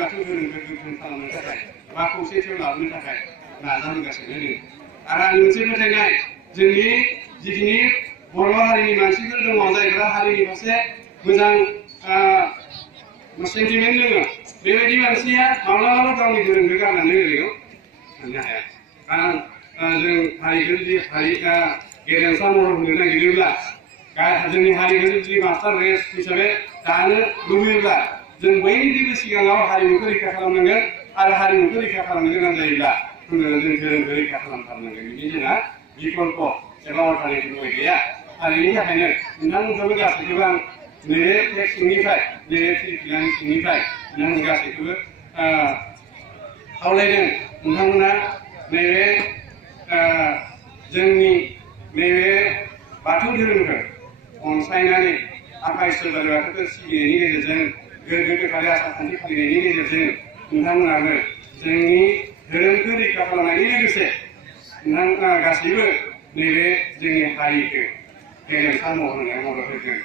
बाथौ धोरोमखौ गोख्रों खालामनो थाखाय बा खौसेथियाव लाबोनो थाखाय नाजाबोगासिनो दङ। आरो आं मोनसे फोथायनाय जोंनि जिखिनि बर' हारिनि मानसिफोर दङ जायफ्रा हारिनि फारसे मोजां सेन्टिमेन्ट दङ बेबायदि मानसिया माब्लाबाबो गावनि धोरोमखौ गारनानै ओरैनो थांनो हाया। कारण जों हारिखौ जुदि गेरेमसा महर होनो नागिरोब्ला जोंनि हारिखौ जुदि मास्टार रेस हिसाबै दानो लुबैयोब्ला जों बयनिख्रुइबो सिगाङाव हारिमुखौ रैखा खालामनांगोन आरो हारिमुखौ रैखा खालामनो गोनां जायोब्ला जों धोरोमखौ रैखा खालामथारनांगोन। बिदि जोंहा बिकल्प एबा अल्टारनेटिभ वे गैया। आरो बेनि थाखायनो नोंथांमोनखौबो गासैखौबो आं नैबे टेक्स सिंनिफ्राय नैबे फिल्म सिंनिफ्राय नोंथांमोन गासैखौबो खावलायदों नोंथांमोना नैबे जोंनि नैबे बाथौ धोरोमखौ अनसायनानै आफा इसोर बोराइ बाथौखौ सिबिनायनि गेजेरजों गोगो गोथारै आसार खान्थि फालिनायनि गेजेरजों नोंथांमोनाबो जोंनि धोरोमखौ रैखा खालामनायनि लोगोसे नोंथांमोना गासैबो नैबे जोंनि हारिखौ गेरेमसा महर होनायाव मदद होगोन।